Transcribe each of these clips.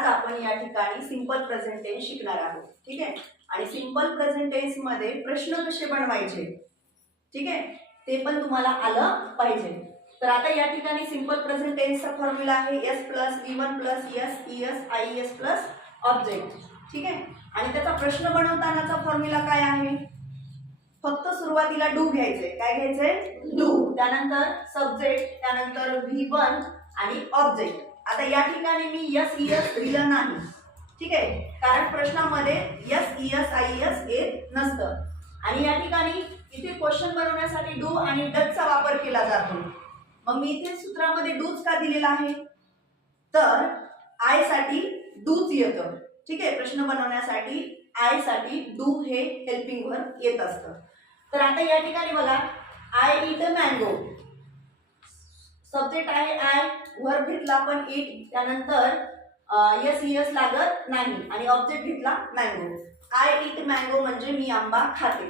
आज आपण या ठिकाणी सिंपल प्रेझेंट टेन्स शिकणार आहोत. ठीक आहे. आणि सिंपल प्रेझेंट टेन्स मध्ये प्रश्न कसे बनवायचे, ठीक आहे, ते पण तुम्हाला आलं पाहिजे. तर आता या ठिकाणी सिंपल प्रेझेंट टेन्सचा फॉर्म्युला आहे S + V1 + S ES IES plus object. ठीक आहे. आणि त्याचा प्रश्न बनवतानाचा फॉर्म्युला काय आहे? फक्त सुरुवातीला डू घ्यायचे. काय घ्यायचे? डू. त्यानंतर सब्जेक्ट, त्यानंतर V1 आणि ऑब्जेक्ट. आता या ठिकाणी मी S ES दिलं नाही, ठीक आहे, कारण प्रश्नामध्ये S ES IES येत नसतं. आणि या ठिकाणी इथे क्वेश्चन बनवण्यासाठी डू आणि डजचा वापर केला जातो. मग मी इथे सूत्रामध्ये डूच का दिलेला आहे? तर आय साठी डूच येतं. ठीक आहे. प्रश्न बनवण्यासाठी आय साठी डू हे हेल्पिंग वर्ब येत असतं. तर आता या ठिकाणी बघा, आय ईट मँगो. सब्जेक्ट आहे आय, वर्ब घेतला आपण इट, त्यानंतर एस ES लागत नाही आणि ऑब्जेक्ट घेतला मँगो. आय ईट मँगो म्हणजे मी आंबा खाते.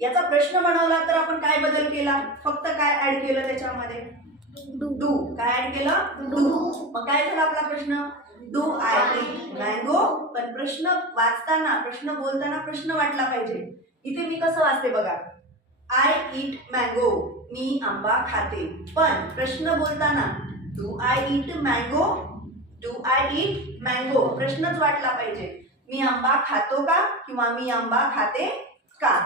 याचा प्रश्न बनवला तर आपण काय बदल केला? फक्त काय ऍड केलं त्याच्यामध्ये? डू. काय ऍड केलं? डू. मग काय झाला आपला प्रश्न? Do I eat mango. पण प्रश्न वाचताना, प्रश्न बोलताना प्रश्न वाटला पाहिजे. इथे मी कसं वाचते बघा, आय ईट मँगो, मी आंबा खाते. पण प्रश्न बोलताना do I eat mango, do I eat mango प्रश्नच वाटला पाहिजे. मी आंबा खातो का किंवा मी आंबा खाते का.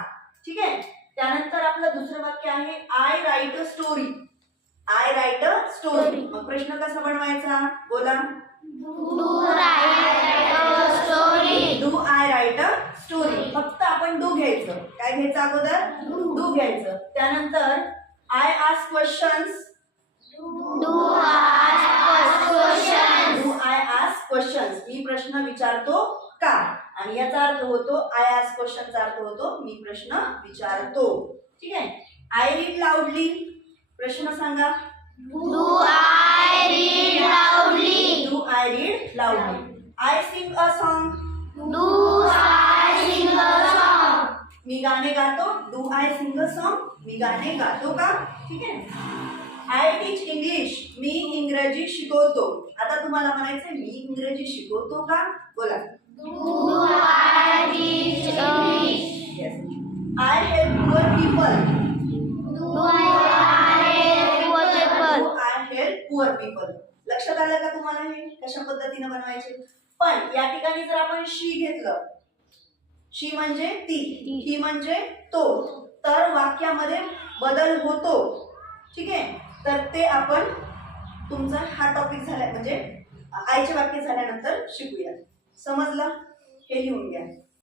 ठीक आहे. त्यानंतर आपलं दुसरं वाक्य आहे I right a story. I right a story. मग प्रश्न कसा बनवायचा? बोला. Do right a story. Do I right a story. फक्त आपण डू घ्यायचं. काय घ्यायचं अगोदर? डू घ्यायचं. त्यानंतर I ask questions. Do ask questions. Do I ask questions. मी प्रश्न विचारतो का. आणि याचा अर्थ होतो आय आस्क क्वेश्चनचा अर्थ होतो मी प्रश्न विचारतो. ठीक आहे. I read loudly. प्रश्न सांगा. Do I read loudly. Do I read loudly. I sing a song. Do I sing a song. मी गाणे गातो. Do I sing a song. मी गाणे गातो का. ठीक आहे. I teach English. मी इंग्रजी शिकवतो. आता तुम्हाला म्हणायचं मी इंग्रजी शिकवतो का. बोला. Do I teach English. Yes. I help poor people. Do I help poor people. Do I help poor people. लक्षात आलं का तुम्हाला हे कशा पद्धतीने बनवायचे? पण या ठिकाणी जर आपण शी घेतलं, शी म्हणजे ती, ही म्हणजे तो, तर वाक्यामध्ये बदल होतो. ठीक आहे. तर ते आपण तुमचा हा टॉपिक झाला म्हणजे आयचे वाक्य झाल्यानंतर शिकूया. समजलं? हे लिहून घ्या.